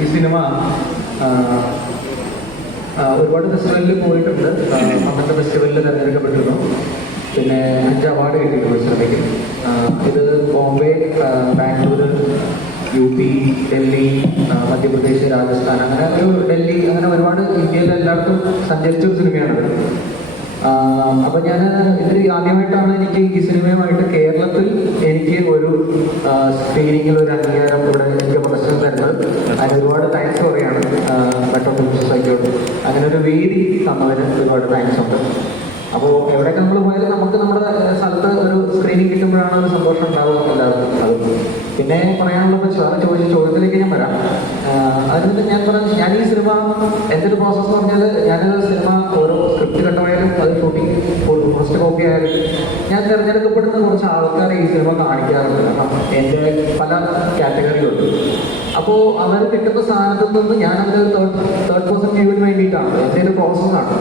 ഈ സിനിമ ഒരുപാട് ഫെസ്റ്റിവലിൽ പോയിട്ടുണ്ട്. 12 ഫെസ്റ്റിവലിൽ തിരഞ്ഞെടുക്കപ്പെട്ടിരുന്നു. പിന്നെ 5 അവാർഡ് കിട്ടിയിട്ടുണ്ട് സിനിമയ്ക്ക്. ഇത് ബോംബെ, ബാംഗ്ലൂർ, UP, ഡൽഹി, മധ്യപ്രദേശ്, രാജസ്ഥാൻ, അങ്ങനെ ഡൽഹി, അങ്ങനെ ഒരുപാട് ഇന്ത്യയിൽ എല്ലായിടത്തും സഞ്ചരിച്ചൊരു സിനിമയാണത്. അപ്പം ഞാൻ ഇതിൽ ആദ്യമായിട്ടാണ് എനിക്ക് ഈ സിനിമയുമായിട്ട് കേരളത്തിൽ എനിക്ക് ഒരു സ്ക്രീനിങ്ങിൽ ഒരു അംഗീകാരം ഇവിടെ എനിക്ക് പ്രദർശനം തരുന്നത്. അതിന് ഒരുപാട് താങ്ക്സ് പറയാണ് മെട്രോ ഫിലിം സൊസൈറ്റിയോട്. അങ്ങനെ ഒരു വേദി തന്നതിന് ഒരുപാട് താങ്ക്സ് ഉണ്ട്. അപ്പോൾ എവിടെയൊക്കെ നമ്മൾ പോയാലും നമുക്ക് നമ്മുടെ സ്ഥലത്ത് ഒരു സ്ക്രീനിങ് കിട്ടുമ്പോഴാണ് ഒരു സന്തോഷം ഉണ്ടാവുക എല്ലാവർക്കും. അത് പിന്നെ പറയാനുള്ളത് ചോദ്യത്തിലേക്ക് ഞാൻ വരാം. അതിന് ഞാൻ ഈ സിനിമ എൻ്റെ ഒരു പ്രോസസ്സ് എന്ന് പറഞ്ഞാൽ, ഞാനൊരു സിനിമ ഓരോ സ്ക്രിപ്റ്റ് ഘട്ടമായാലും അത് ഷൂട്ടിങ് ഫസ്റ്റ് കോപ്പി ആയാലും ഞാൻ തിരഞ്ഞെടുക്കപ്പെടുന്ന കുറച്ച് ആൾക്കാരെ ഈ സിനിമ കാണിക്കാറുണ്ട്. കാരണം എൻ്റെ പല കാറ്റഗറികളുണ്ട്. അപ്പോൾ അവർ കിട്ടുന്ന സ്ഥാനത്ത് നിന്ന് ഞാൻ അതിൻ്റെ തേർഡ് പേഴ്സൺ വ്യൂവിന് വേണ്ടിയിട്ടാണ്, എൻ്റെ ഒരു പ്രോസസ്സാണ്.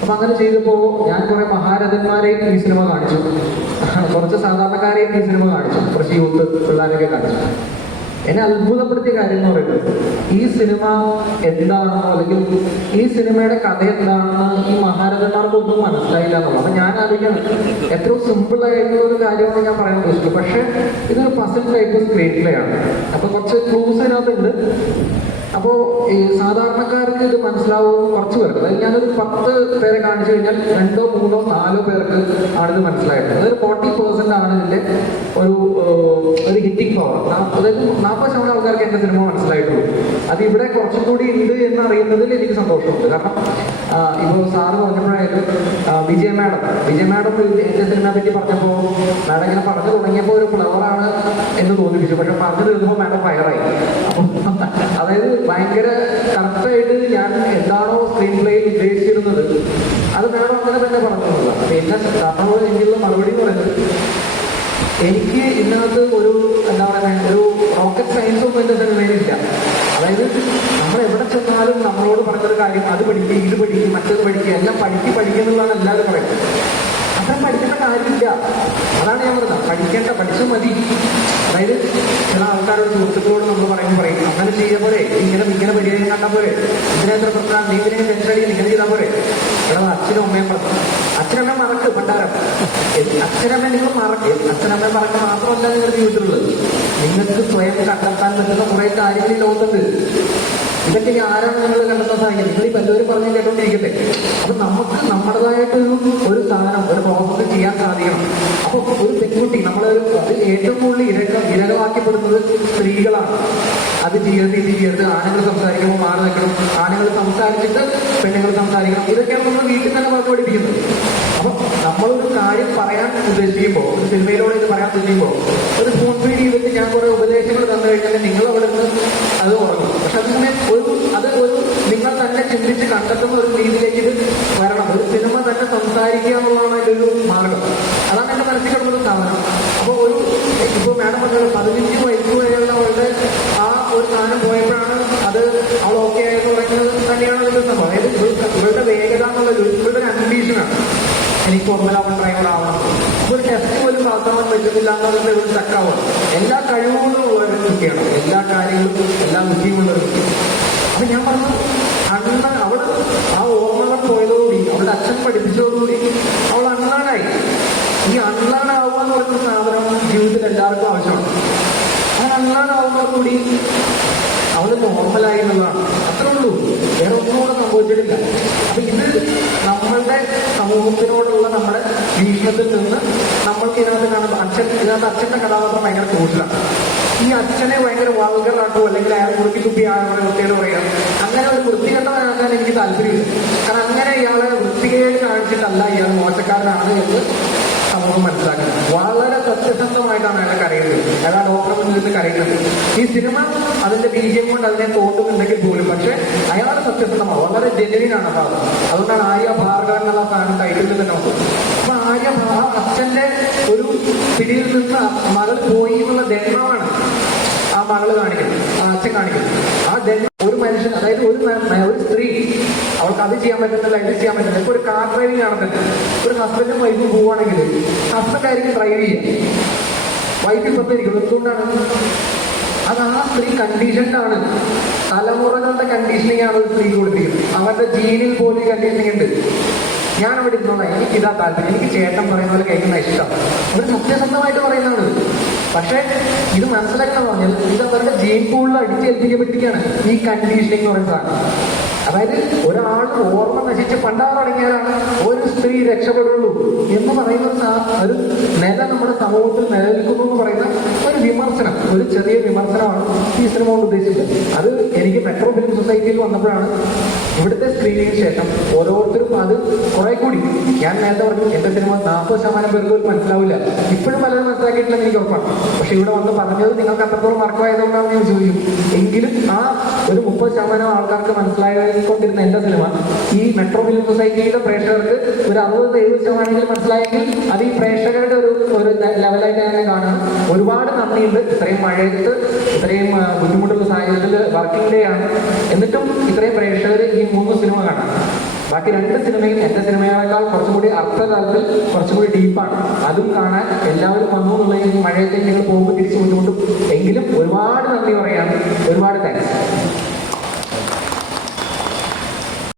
അപ്പം അങ്ങനെ ചെയ്തപ്പോൾ ഞാൻ കുറേ മഹാരഥന്മാരെയും ഈ സിനിമ കാണിച്ചു, കുറച്ച് സാധാരണക്കാരെയും ഈ സിനിമ കാണിച്ചു, കുറച്ച് യൂത്ത് പിള്ളേരൊക്കെ കാണിച്ചു. എന്നെ അത്ഭുതപ്പെടുത്തിയ കാര്യം എന്ന് പറയുന്നത്, ഈ സിനിമ എന്താണെന്നോ അല്ലെങ്കിൽ ഈ സിനിമയുടെ കഥ എന്താണെന്ന് ഈ മഹാരഥന്മാർക്കൊന്നും മനസ്സിലായില്ല എന്നുള്ളത്. അപ്പം ഞാൻ ആലോചിക്കണം, എത്രയോ സിമ്പിൾ ആയിട്ടുള്ള ഒരു കാര്യമാണ് ഞാൻ പറയാൻ ഉദ്ദേശിച്ചത്. പക്ഷേ ഇതൊരു പസിൽ ടൈപ്പ് സ്ക്രീൻ പ്ലേ ആണ്. അപ്പോൾ കുറച്ച് ക്ലൂസ് അതിനകത്തുണ്ട്. അപ്പോൾ ഈ സാധാരണക്കാർക്ക് ഇത് മനസ്സിലാവുന്ന കുറച്ച് പേർക്ക്, അതായത് ഞാനൊരു 10 പേരെ കാണിച്ചു കഴിഞ്ഞാൽ 2, 3, 4 പേർക്ക് ആണിത് മനസ്സിലായിട്ടുള്ളത്. അതൊരു 40% ആണ് ഇതിൻ്റെ ഒരു ഹിറ്റിംഗ് പവർ. അതായത് 40% ആൾക്കാർക്ക് എൻ്റെ സിനിമ മനസ്സിലായിട്ടുള്ളൂ. അത് ഇവിടെ കുറച്ചും കൂടി ഉണ്ട് എന്ന് അറിയുന്നതിൽ എനിക്ക് സന്തോഷമുണ്ട്. കാരണം ഇപ്പോൾ സാറ് പറഞ്ഞപ്പോഴായാലും വിജയ മാഡം എൻ്റെ സിനിമയെ പറ്റി പറഞ്ഞപ്പോൾ, മാഡം ഇങ്ങനെ പറഞ്ഞു തുടങ്ങിയപ്പോൾ ഒരു ഫ്ലവറാണ് എന്ന് തോന്നിപ്പിച്ചു. പക്ഷെ പറഞ്ഞു തീർന്നപ്പോൾ മാഡം ഫയറായി. അപ്പം അതായത് ഭയങ്കര കറക്റ്റായിട്ട് ഞാൻ എന്താണോ സ്ക്രീൻ പ്ലേയിൽ ഉദ്ദേശിച്ചിരുന്നത് അത് മാഡം അങ്ങനെ തന്നെ പറഞ്ഞിട്ടുള്ളത്. പിന്നെ സാറിനോട് എനിക്കുള്ള മറുപടി എന്ന് പറയുന്നത്, എനിക്ക് ഇതിനകത്ത് ഒരു എന്താ പറയുക, ഒരു റോക്കറ്റ് സയൻസ് ഒന്നും എൻ്റെ സിനിമയിലില്ല. അതായത് നമ്മൾ എവിടെ ചെന്നാലും നമ്മളോട് പറഞ്ഞൊരു കാര്യം, അത് പഠിക്കുക, ഇത് പഠിക്കുക, മറ്റത് പഠിക്കുക, എല്ലാം പഠിക്കുന്നുള്ളതാണ് എല്ലാവരും പറയുന്നത്. അത്ര പഠിക്കേണ്ട കാര്യമില്ല. അതാണ് ഞാൻ പറഞ്ഞത്, പഠിച്ചു മതി. അതായത് ചില ആൾക്കാരോട്, സുഹൃത്തുക്കളോട് നമ്മൾ പറയും അങ്ങനെ ചെയ്യാൻ പോരെ, ഇങ്ങനെ പരിഹാരം കണ്ടാൽ പോരെ, ഇതിനെത്ര പ്രശ്നം, നീ ഇതിനെ ടെൻഷനടി, ഇങ്ങനെ ചെയ്താൽ പോരെ. ഇവിടെ അച്ഛനും അമ്മയും പറഞ്ഞു, അച്ഛനമ്മ മറക്ക് പണ്ടാരം, അച്ഛനമ്മ നിങ്ങൾ മറക്ക്. അച്ഛനമ്മ മറക്കുക മാത്രമല്ല നിങ്ങളുടെ ജീവിതത്തിലുള്ളത്, നിങ്ങൾക്ക് സ്വയം കണ്ടെത്താൻ പറ്റുന്ന കുറെ കാര്യങ്ങൾ ഈ ലോകത്തുണ്ട്. ഇതൊക്കെ ആരാണ് നിങ്ങൾ കണ്ടെത്താൻ സാധിക്കുന്നത്? നിങ്ങൾ ഈ പലവരും പറഞ്ഞ് കേട്ടോണ്ടിരിക്കട്ടെ. അപ്പൊ നമുക്ക് നമ്മുടേതായിട്ടൊരു സാധനം, ഒരു പ്രോസസ് ചെയ്യാൻ സാധിക്കണം. അപ്പൊ ഒരു പെൺകുട്ടി നമ്മളൊരു ഏറ്റവും കൂടുതൽ ഇരകമാക്കപ്പെടുന്നത് സ്ത്രീകളാണ്. അത് ചെയ്യരുത്, ഇത് ചെയ്യരുത്, ആണുങ്ങൾ സംസാരിക്കുമ്പോൾ മാറി നിൽക്കണം, ആണുങ്ങൾ സംസാരിച്ചിട്ട് പെണ്ണുങ്ങൾ സംസാരിക്കണം, ഇതൊക്കെയാണ് നമ്മൾ വീട്ടിൽ തന്നെ പറഞ്ഞു പഠിപ്പിക്കുന്നത്. അപ്പൊ നമ്മളൊരു കാര്യം പറയാൻ ഉദ്ദേശിക്കുമ്പോൾ, ഒരു സിനിമയിലൂടെ ഇത് പറയാൻ ഉദ്ദേശിക്കുമ്പോൾ, ഒരു സ്പൂൺ ഫീഡ് ചെയ്തിട്ട് ഞാൻ കുറെ ഉപദേശങ്ങൾ തന്നു കഴിഞ്ഞാൽ നിങ്ങൾ അവിടെ നിന്ന് അത് ഉറങ്ങും. പക്ഷെ അതിനെ ഒരു നിങ്ങൾ തന്നെ ചിന്തിച്ച് കണ്ടെത്തുന്ന ഒരു രീതിയിലേക്ക് ഇത് വരണം. ഒരു സിനിമ തന്നെ സംസാരിക്കുക എന്നുള്ളതാണ് അതിൻ്റെ ഒരു മാർഗം. അതാണ് എൻ്റെ മനസ്സിൽ കിടന്നൊരു സാധനം. അപ്പോൾ ഇപ്പോൾ മാഡം പറഞ്ഞത് 15 വയസ്സ് വരെയുള്ള അവളുടെ ആ ഒരു സാധനം പോയപ്പോഴാണ് അത് അവൾ ഓക്കെ ആയെന്ന് പറയുന്നത് തന്നെയാണ് അതിൻ്റെ സംഭവം. അതായത് ഇവളുടെ വേഗത എന്നുള്ളത് ഇവളുടെ ഒരു അംബീഷനാണ്, എനിക്ക് ഫോർമുല 1 ഡ്രൈവർ ആവണം. ഒരു ടെസ്റ്റ് പോലും പാസ്സാവാൻ പറ്റുന്നില്ല എന്നുള്ളത് ഇവിടെ ചക്കാവാണ്. എല്ലാ കഴിവുകളും ഉള്ള ഒരു കുട്ടിയാണ്, എല്ലാ കാര്യങ്ങളും എല്ലാ ബുദ്ധിയുമുള്ള ഒരു കുട്ടി. അപ്പൊ ഞാൻ പറഞ്ഞു, അവൾ ആ ഓർമ്മകൾ പോയതോടുകൂടി, അവളുടെ അച്ഛൻ പഠിപ്പിച്ചതോടുകൂടി അവൾ അണ്ണാനായി. ഈ അണ്ണാനാവുക എന്ന് പറയുന്ന സാധനം ജീവിതത്തിൽ എല്ലാവർക്കും ആവശ്യമാണ്. ആ അണ്ണാനാവുന്നതോടുകൂടി അവൾ നോർമലായി എന്നുള്ളതാണ്. അത്രേ ഉള്ളൂ, വേറെ ഒന്നും കൂടെ സംഭവിച്ചിട്ടില്ല. അപ്പൊ ഇത് നമ്മളുടെ സമൂഹത്തിനോടുള്ള നമ്മുടെ വീക്ഷണത്തിൽ നിന്ന് നമ്മൾക്ക് ഇതിനകത്ത് കാണുമ്പോൾ അച്ഛന്റെ കഥാപാത്രം ഭയങ്കര കൂടുതലാണ്. ഈ അച്ഛനെ ഭയങ്കര വാൾഗറാട്ടോ, അല്ലെങ്കിൽ അയാൾ കുറുക്കി ആളുടെ വൃത്തിയോട് പറയാം, അങ്ങനെ ഒരു വൃത്തികെട്ടവനാക്കാൻ എനിക്ക് താല്പര്യമില്ല. കാരണം അങ്ങനെ ഇയാളെ വൃത്തികേട് കാണിച്ചിട്ടല്ല ഇയാൾ മോശക്കാരനാണ് എന്ന് സമൂഹം മനസ്സിലാക്കുന്നത്. വളരെ സത്യസന്ധമായിട്ടാണ് അയാളെ കരയുന്നത്, അയാൾ ആ ഡോക്ടറെ മുന്നിൽ നിന്ന് കരയുന്നത്. ഈ സിനിമ അതിന്റെ ബീജം കൊണ്ട് അതിനെ തോട്ടുന്നുണ്ടെങ്കിൽ പോലും പക്ഷെ അയാൾ സത്യസന്ധമാണ്, വളരെ ജെനുവിനാണ് ആ സാധനം. അതുകൊണ്ടാണ് ആര്യ ഭാർഗവൻ എന്നുള്ള സാധനം ടൈറ്റിൽ തന്നെ വന്നത്. അപ്പൊ ആ അച്ഛന്റെ ഒരു പിടിയിൽ നിന്ന് മകൾ പോയി എന്നുള്ള ദണ്ഡമാണ് ആ മകള് കാണിക്കുന്നത്, ആ അച്ഛൻ കാണിക്കുന്നത്. ആ ദണ്ഡം ഒരു മനുഷ്യൻ, അതായത് ഒരു സ്ത്രീ, അവൾക്ക് അത് ചെയ്യാൻ പറ്റുന്നില്ല, ഇത് ചെയ്യാൻ പറ്റുന്നില്ല. ഇപ്പൊ ഒരു കാർ ഡ്രൈവിംഗ് ആണെന്നില്ല, ഒരു ഹസ്ബൻഡും വൈഫും പോവുകയാണെങ്കിൽ ഹസ്ബൻഡ് ആയിരിക്കും ഡ്രൈവ് ചെയ്യുക, വൈഫ് ഇപ്പത്തിരിക്കും. എന്തുകൊണ്ടാണ്? അത് ആ സ്ത്രീ കണ്ടീഷൻഡാണ്. തലമുറകളുടെ കണ്ടീഷനിങ് ആണ് ഒരു സ്ത്രീ കൊടുത്തിരിക്കുന്നത്. അവരുടെ ജീനിൽ പോലും കണ്ടീഷനിങ് ഉണ്ട്. ഞാൻ അവിടെ ഇരുന്നോളാം, എനിക്ക് ഇതാ താല്പര്യം, എനിക്ക് ചേട്ടൻ പറയുന്ന പോലെ കഴിക്കുന്ന ഇഷ്ടം. അവർ സത്യസന്ധമായിട്ട് പറയുന്നതാണ്. പക്ഷെ ഇത് മനസ്സിലാക്കണം പറഞ്ഞാൽ ഇത് അവരുടെ ജീൻ പൂളിൽ അടിച്ചേൽപ്പിക്കപ്പെട്ടിരിക്കുകയാണ് ഈ കണ്ടീഷനിങ് എന്ന് പറയുന്നതാണ്. അതായത് ഒരാൾ ഓർമ്മ നശിച്ച് പണ്ടാറടങ്ങിയാലാണ് ഒരു സ്ത്രീ രക്ഷപ്പെടുള്ളൂ എന്ന് പറയുന്ന ഒരു നില നമ്മുടെ സമൂഹത്തിൽ നിലനിൽക്കുന്നു എന്ന് പറയുന്ന ഒരു വിമർശനം, ഒരു ചെറിയ വിമർശനമാണ് ഈ സിനിമ കൊണ്ട് ഉദ്ദേശിച്ചത്. അത് എനിക്ക് മെട്രോ ഫിലിം സൊസൈറ്റിയിൽ വന്നപ്പോഴാണ് ഇവിടുത്തെ സ്ക്രീനിങ്ങിന് ശേഷം ഓരോരുത്തരും അത് കുറെ കൂടി, ഞാൻ നേരത്തെ പറഞ്ഞു എന്റെ സിനിമ 40% പേർക്ക് പോലും മനസ്സിലാവില്ല, ഇപ്പോഴും പലരും മനസ്സിലാക്കിയിട്ടില്ലെന്ന് എനിക്ക് ഉറപ്പാണ്. പക്ഷെ ഇവിടെ വന്ന് പറഞ്ഞത് നിങ്ങൾക്ക് അത്രത്തോളം മാർക്കമായതുകൊണ്ടാണെന്ന് ഞാൻ ചോദിക്കും. എങ്കിലും ആ ഒരു 30% ആൾക്കാർക്ക് മനസ്സിലായിക്കൊണ്ടിരുന്ന എന്റെ സിനിമ ഈ മെട്രോ ഫിലിം സൊസൈറ്റിയുടെ പ്രേക്ഷകർക്ക് ഒരു 60-70% മനസ്സിലായെങ്കിൽ അത് ഈ പ്രേക്ഷകരുടെ ഒരു ലെവലായിട്ട് ഞാൻ കാണുന്നത്. ഒരുപാട് നന്ദിയുണ്ട്. ഇത്രയും മഴയത്ത് ഇത്രയും ബുദ്ധിമുട്ടുള്ള സാഹചര്യത്തിൽ വർക്കിംഗ് ഡേ ആണ്, എന്നിട്ടും ഇത്രയും പ്രേക്ഷകർ ഈ 3 സിനിമ കാണാം. ബാക്കി 2 സിനിമയും എന്റെ സിനിമകളെക്കാൾ കുറച്ചും കൂടി അർത്ഥതലത്തിൽ കുറച്ചും കൂടി ഡീപ്പാണ്. അതും കാണാൻ എല്ലാവരും വന്നു എന്നുള്ളത് മഴയത്തേക്ക് നിങ്ങൾ പോകുമ്പോൾ തിരിച്ചു ബുദ്ധിമുട്ടും. എങ്കിലും ഒരുപാട് നന്ദി പറയാണ്. ഒരുപാട് താങ്ക്സ്.